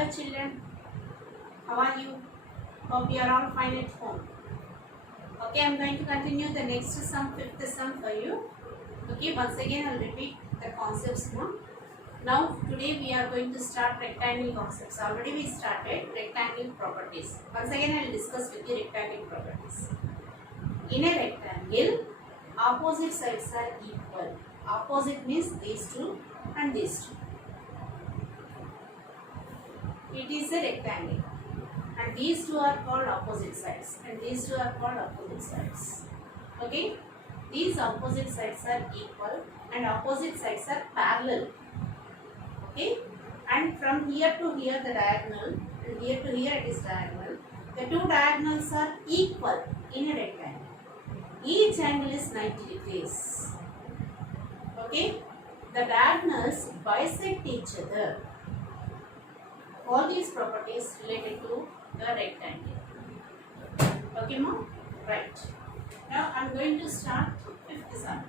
Hello children, how are you? Hope you are all fine at home. Okay, I am going to continue the next sum, fifth sum for you. Okay, once again I will repeat the concepts now. Now today we are going to start rectangle concepts. Already we started rectangle properties. Once again I will discuss with you rectangle properties. In a rectangle, opposite sides are equal. Opposite means these two and these two. It is a rectangle. And these two are called opposite sides, and these two are called opposite sides. Okay, these opposite sides are equal and opposite sides are parallel. Okay, and from here to here the diagonal, and here to here it is diagonal. The two diagonals are equal in a rectangle. Each angle is 90 degrees. Okay, the diagonals bisect each other. All these properties related to the rectangle. Okay, ma'am? Right. Now I am going to start fifth sum.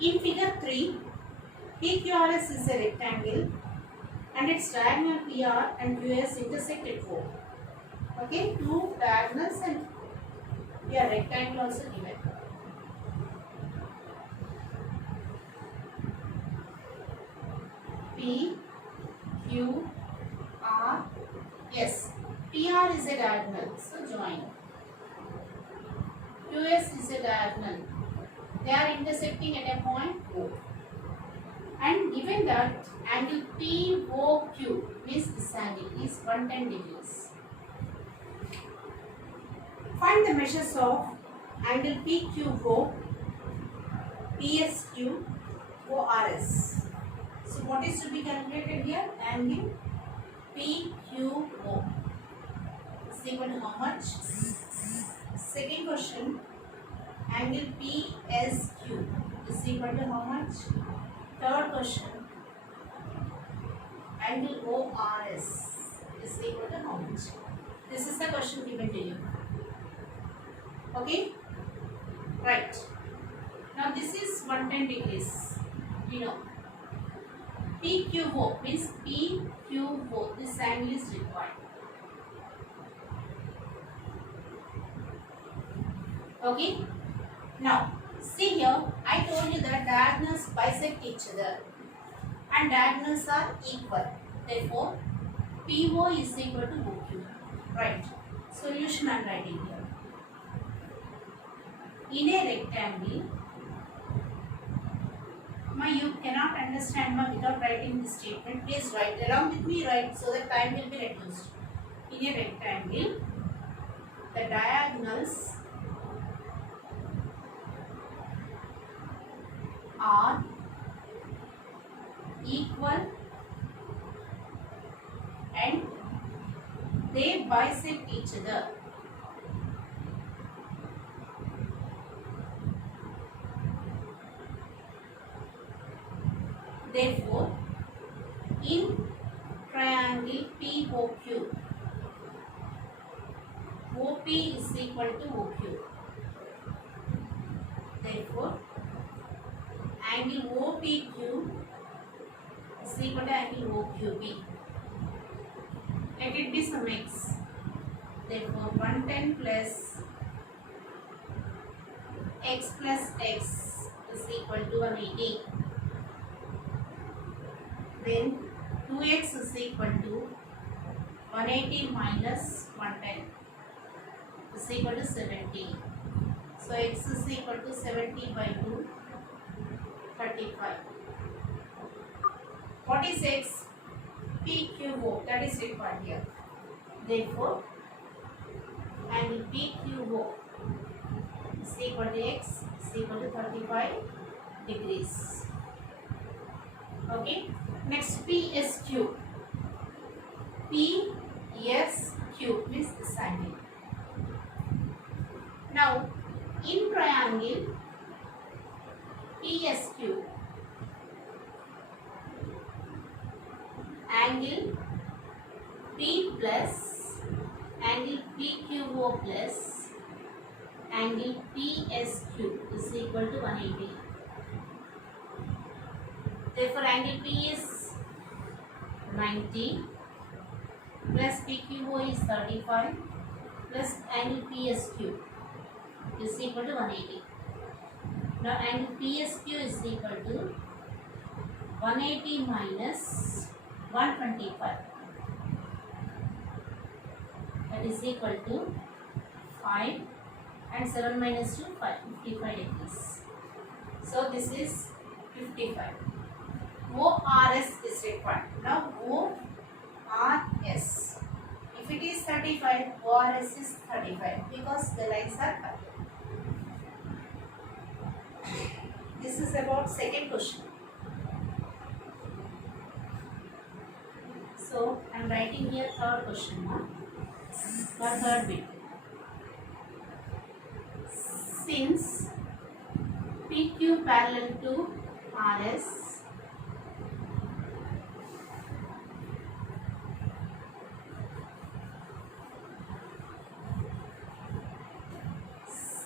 In figure 3, PQRS is a rectangle and its diagonal PR and QS intersect at O. Okay, two diagonals and here rectangle also given. P, Q, R, S. PR is a diagonal, so join. QS is a diagonal. They are intersecting at a point O. And given that angle POQ means this angle is 110 degrees. Find the measures of angle PQO, PSQ, ORS. So what is to be calculated here? Angle PQO is equal to how much? Second question, angle PSQ is equal to how much? Third question, angle ORS is equal to how much? This is the question given to you. Okay? Right. Now this is 110 degrees. You know. PQO means PQO. This angle is required. Okay? Now, see here, I told you that diagonals bisect each other and diagonals are equal. Therefore, PO is equal to OQ. Right. Solution I am writing here. In a rectangle, you cannot understand without writing this statement. Please write along with me, write so that time will be reduced. In a rectangle, the diagonals are equal and they bisect each other. Therefore, in triangle POQ, OP is equal to OQ. Therefore, angle OPQ is equal to angle OQB. Let it be some x. Therefore, 110 plus x is equal to 180. Then 2x is equal to 180 minus 110 is equal to 70. So x is equal to 70 by 2, 35. What is x? PQO, that is required here. Therefore, angle PQO is equal to x is equal to 35 degrees. Okay. Next, PSQ. PSQ means this angle. Now, in triangle PSQ, angle P plus angle PQO plus angle PSQ is equal to 180. Therefore, angle P is 90 plus PQO is 35 plus angle PSQ is equal to 180. Now, angle PSQ is equal to 180 minus 125. That is equal to 5 and 7 minus 2, 5, 55 degrees. So, this is 55. ORS is required. Now, ORS. If it is 35, ORS is 35 because the lines are parallel. This is about second question. So, I am writing here third question now. For third bit. Since PQ parallel to RS,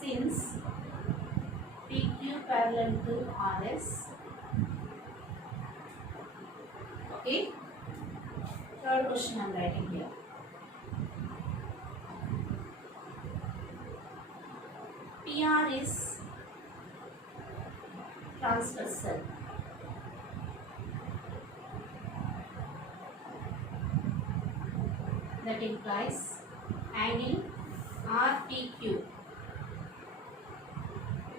since PQ parallel to RS, okay, third question I am writing here. PR is transversal. That implies angle RPQ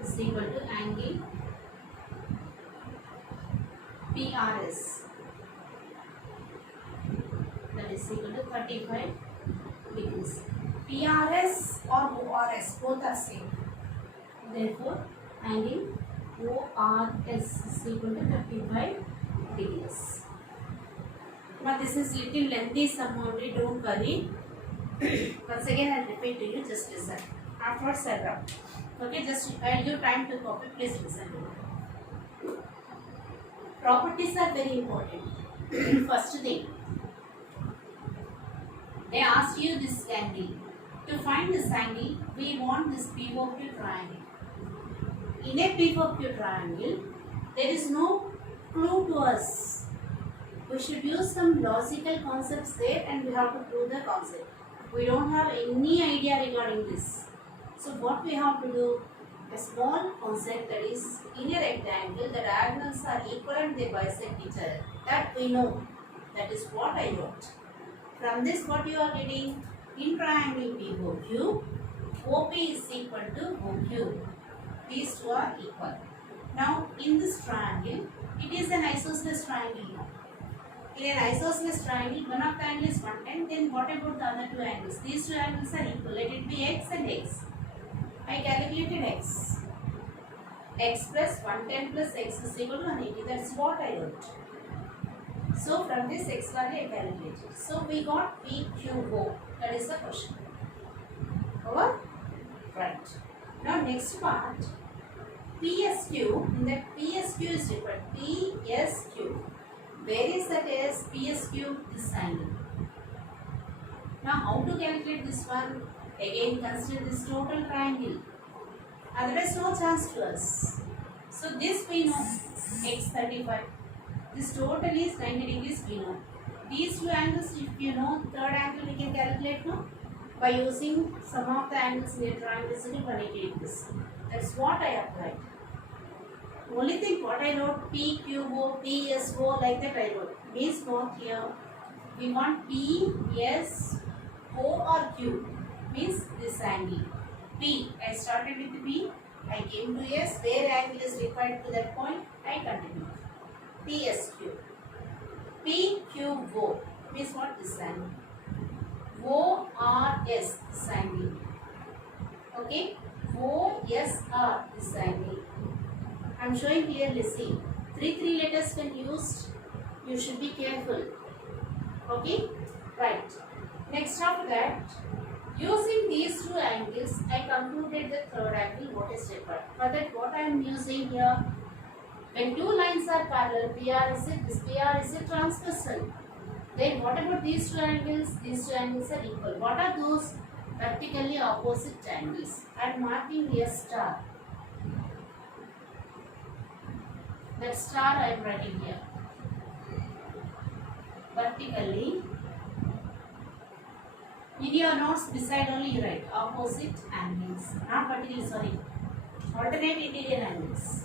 is equal to angle PRS, that is equal to 35 degrees. PRS or ORS both are same. Therefore, angle ORS is equal to 35 degrees. Now, this is little lengthy sum only, don't worry. Once again, I will repeat to you, just listen. Afterwards, I will write. Okay, just I will give time to copy, please listen to it. Properties are very important. First thing, they ask you this angle. To find this angle, we want this POQ triangle. In a POQ triangle, there is no clue to us. We should use some logical concepts there and we have to prove the concept. We don't have any idea regarding this. So what we have to do, a small concept, that is in a rectangle the diagonals are equal and they bisect each other. That we know. That is what I wrote. From this what you are getting? In triangle POQ, OP is equal to OQ. These two are equal. Now in this triangle, it is an isosceles triangle now. In an isosceles triangle, one of the angles is 110, then what about the other two angles? These two angles are equal. Let it be x and x. I calculated x. X plus 110 plus x is equal to 180. That's what I wrote. So from this x value I calculated. So we got PQO. That is the question. Over? Right. Now next part. PSQ. In that PSQ is different. PSQ. Where is that S? PSQ, this angle. Now how to calculate this one? Again consider this total triangle. Otherwise no chance to us. So this we know, x35. This total is 90 degrees we know. These two angles, if you know, third angle we can calculate now by using some of the angles in a triangle is 180 degrees. That's what I applied. Only thing what I wrote, P, Q, O, P, S, O, like that I wrote. Means not here. We want P, S, O or Q. Means this angle. P, I started with P. I came to S. Where angle is required to that point, I continue. P, S, Q. P, Q, O. Means what? This angle. O, R, S. This angle. Okay. O, S, R. This angle. I am showing clearly, see, three letters when used, you should be careful. Okay? Right. Next after that, using these two angles, I concluded the third angle, what is required. For that, what I am using here, when two lines are parallel, PR is it transversal. Then what about these two angles? These two angles are equal. What are those vertically opposite angles? I am marking a star. That star I am writing here. Vertically, in your notes beside only you write opposite angles. Not vertically, sorry. Alternate interior angles.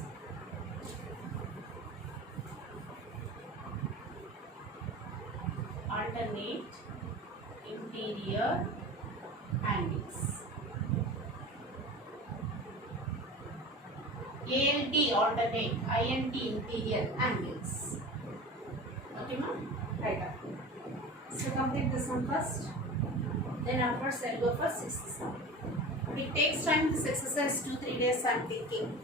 Alternate interior angles. ALT alternate, INT interior angles. Okay, ma'am? Right up. So complete this one first. Then afterwards I'll go for sixth sum. It takes time, this exercise 2-3 days I am thinking.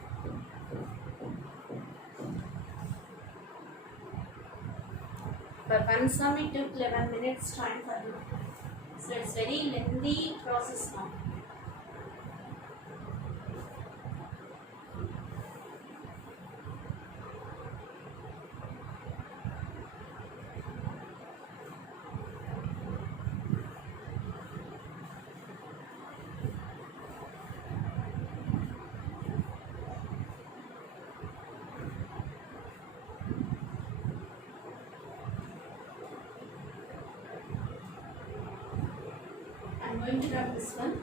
But one sum it took 11 minutes time for you. So it's very lengthy process now. I'm going to write this one.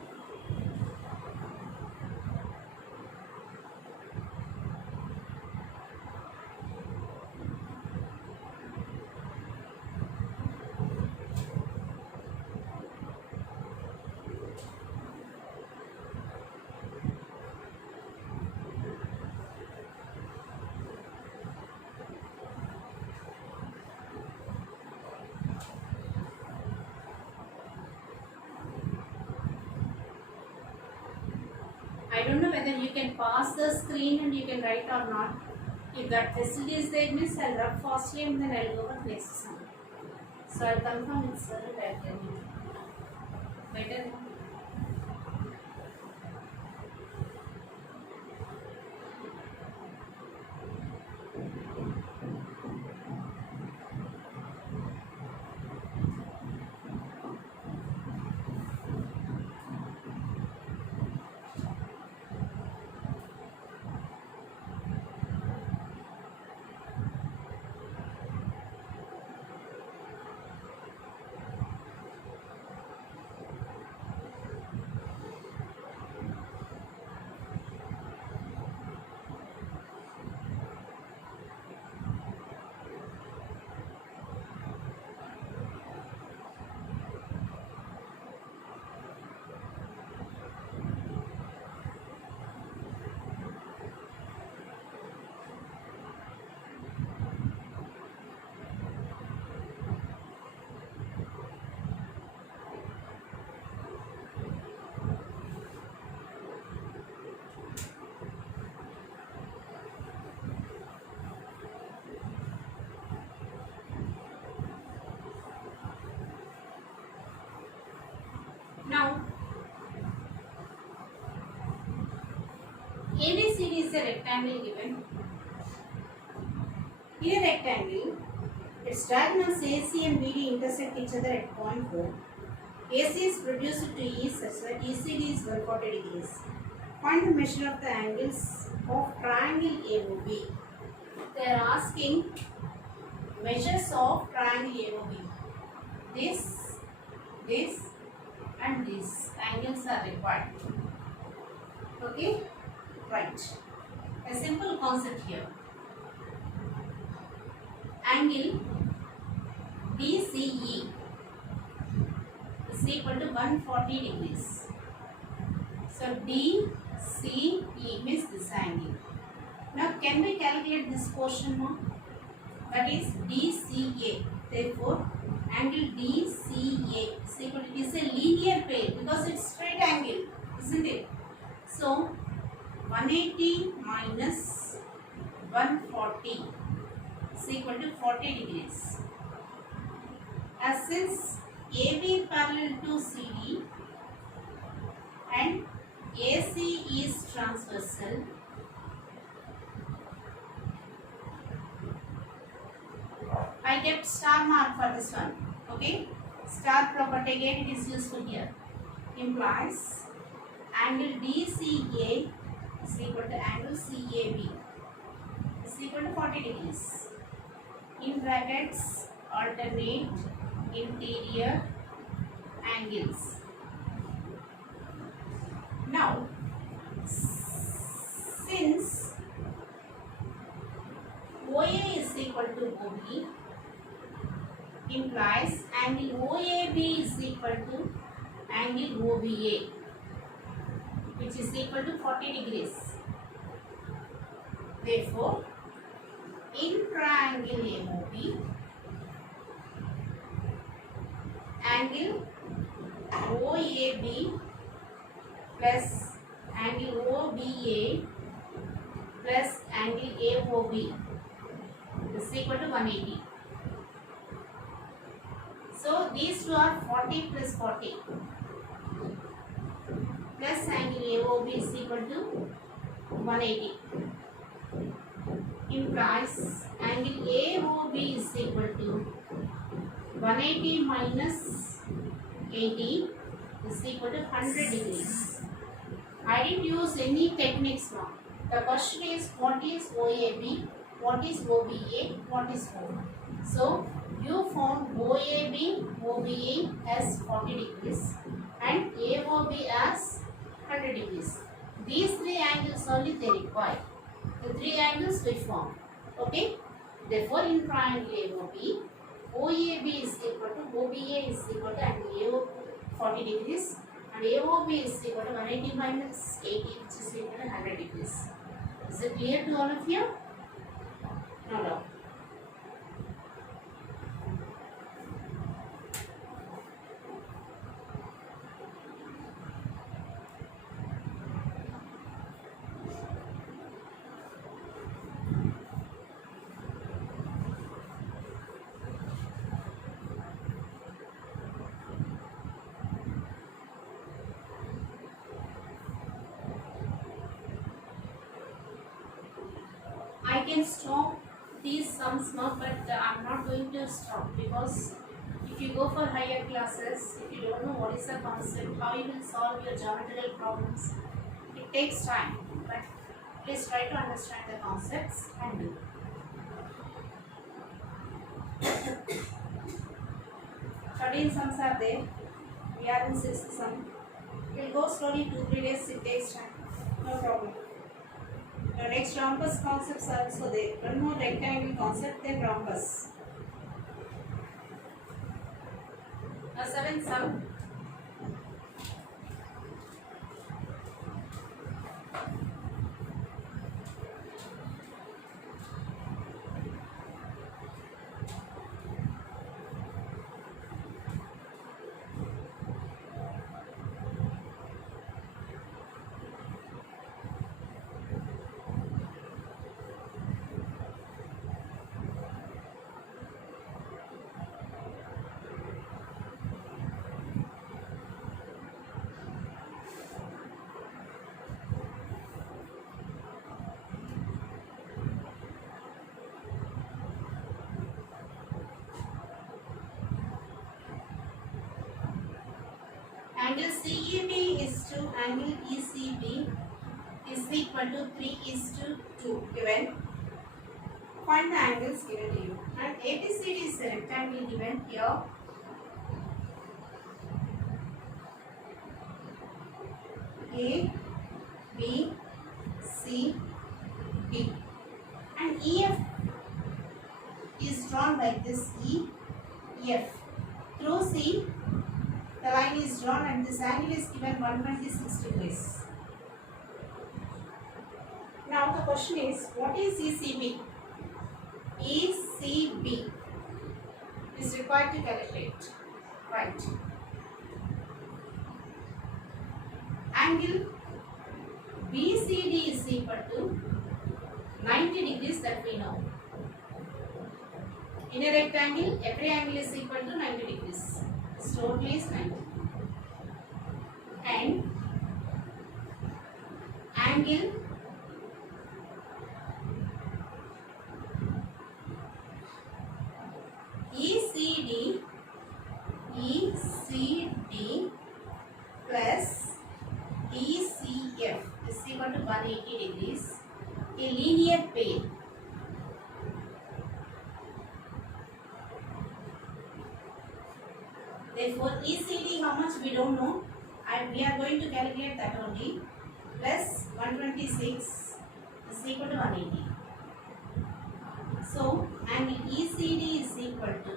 I don't know whether you can pass the screen and you can write or not. If that facility is there, means I'll rub fastly and then I'll go for next sum. So I'll confirm it's better. Now, ABCD is a rectangle given. In a rectangle, its diagonals AC and BD intersect each other at point 4. AC is produced to E such that ECD is 140 degrees. Find the measure of the angles of triangle AOB. They are asking measures of triangle AOB. This and these angles are required. Okay? Right. A simple concept here. Angle DCE is equal to 140 degrees. So DCE means this angle. Now can we calculate this portion now? That is DCA. Therefore, angle DCA is equal to, it is a linear plane because it's straight angle, isn't it? So 180 minus 140 is equal to 40 degrees. As since AB parallel to CD and AC is transversal, I kept star mark for this one. Okay, star property again it is useful here. Implies angle DCA is equal to angle CAB is equal to 40 degrees. In brackets, alternate interior angles. Now, since OA is equal to OB, implies angle OAB is equal to angle OBA, which is equal to 40 degrees. Therefore, in triangle MOB, angle OAB plus angle OBA plus angle AOB is equal to 180. So these two are 40 plus 40 plus angle AOB is equal to 180. Implies angle AOB is equal to 180 minus 80 is equal to 100 degrees. I didn't use any techniques now. The question is what is OAB, what is OBA, what is O. So you found OAB, OBA as 40 degrees and AOB as 100 degrees. These three angles only they require. The three angles we form. Okay. Therefore, in triangle AOB, OAB is equal to OBA is equal to angle AO 40 degrees and AOB is equal to 180 minus 80, which is equal to 100 degrees. Is it clear to all of you? No doubt. I can stop these sums now, but I'm not going to stop because if you go for higher classes, if you don't know what is the concept, how you will solve your geometrical problems, it takes time. But please try to understand the concepts and do. 13 sums are there. We are in 6th sum. We'll go slowly 2-3 days. It takes time. No problem. The next rhombus concepts are also there. One more rectangle concept, then rhombus. A 7th sum. Angle CEB is to angle ECB is equal to 3:2 given. Find the angles given to you. And ABCD is a rectangle given here. A, B, C, D. And EF is drawn like this, EF. Through C, the line is drawn and this angle is given 126 degrees. Now the question is, what is ECB? ECB is required to calculate. Right. Angle BCD is equal to 90 degrees, that we know. In a rectangle, every angle is equal to 90 degrees. Its total is 90. And angle ECD equal to 180 degrees. A linear pair. Therefore, ECD how much we don't know, and we are going to calculate that only. Plus 126 is equal to 180. So, angle ECD is equal to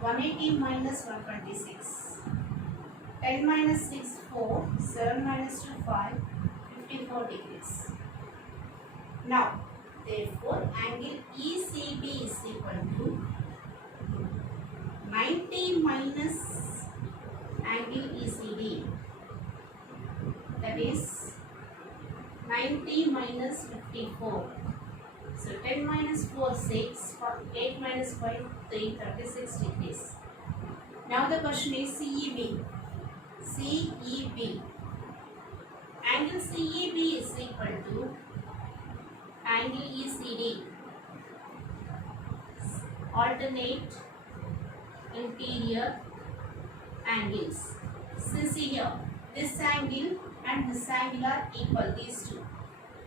180 minus 126. 10 minus 6, 4. 7 minus 2, 5. 54 degrees. Now, therefore, angle ECB is equal to 90 minus angle ECD. That is 90 minus 54. So 10 minus 4, 6. 8 minus 5, 3. 36 degrees. Now the question is CEB. CEB. Angle CEB is equal to angle ECD. Alternate interior angles. See here, this angle and this angle are equal, these two.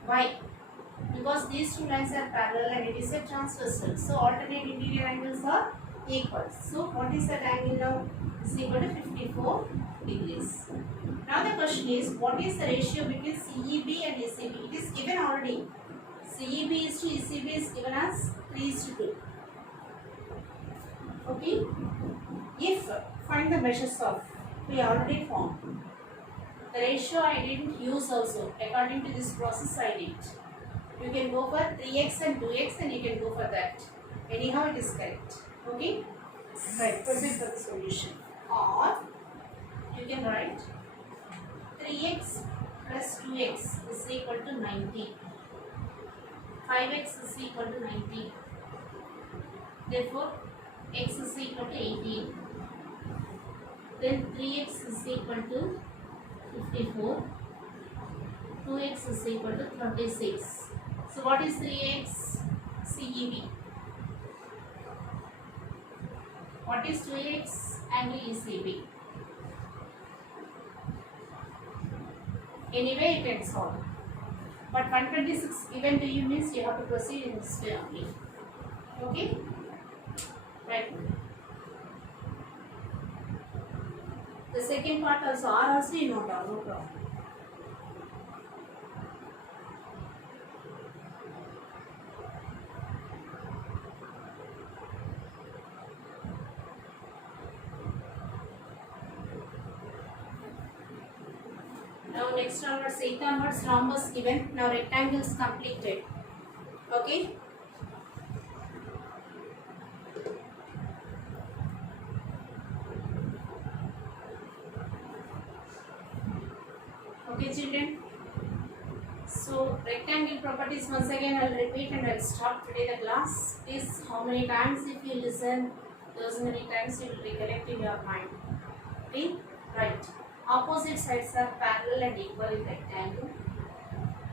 Why? Because these two lines are parallel and it is a transversal. So alternate interior angles are equal. So what is that angle now? Is equal to 54 degrees. Now the question is, what is the ratio between CEB and ECB? It is given already. CEB is to ECB is given as 3:2. Okay. If find the measures of, we already found. The ratio I didn't use also. According to this process I did. You can go for 3x and 2x and you can go for that. Anyhow it is correct. Okay. Right. Proceed for the solution. Or you can write 3x plus 2x is equal to 90. 5x is equal to 90. Therefore, x is equal to 18. Then 3x is equal to 54. 2x is equal to 36. So what is 3x? CEB. What is 2x? Angle ECB. Anyway, you can solve. But 126 given to you means you have to proceed in this way only. Okay? Right. The second part also, R also you know down, no problem. Now next onwards, 8th onwards, rhombus given. Now rectangles completed. Okay. Okay children. So rectangle properties once again I will repeat and I will stop today the class. Please, how many times if you listen, those many times you will recollect in your mind. Okay. Right. Opposite sides are parallel and equal in rectangle.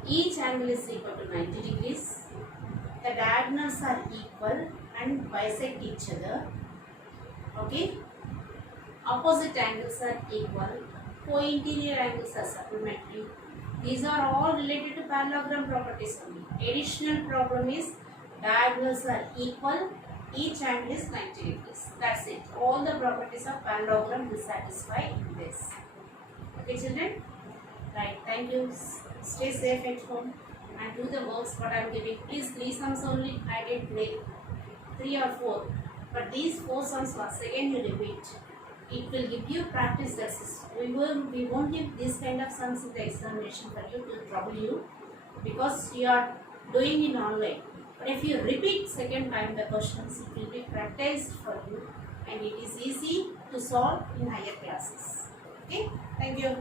Each angle is equal to 90 degrees. The diagonals are equal and bisect each other. Okay. Opposite angles are equal. Co-interior angles are supplementary. These are all related to parallelogram properties only. Additional problem is diagonals are equal. Each angle is 90 degrees. That's it. All the properties of parallelogram will satisfy this. Okay children? Right. Thank you. Stay safe at home and do the works what I am giving. Please 3 sums only I did play. 3 or 4. But these 4 sums once again you repeat. It will give you practice exercise. We won't give this kind of sums in the examination for you to trouble you because you are doing it online. But if you repeat second time the questions, it will be practiced for you and it is easy to solve in higher classes. Okay, thank you.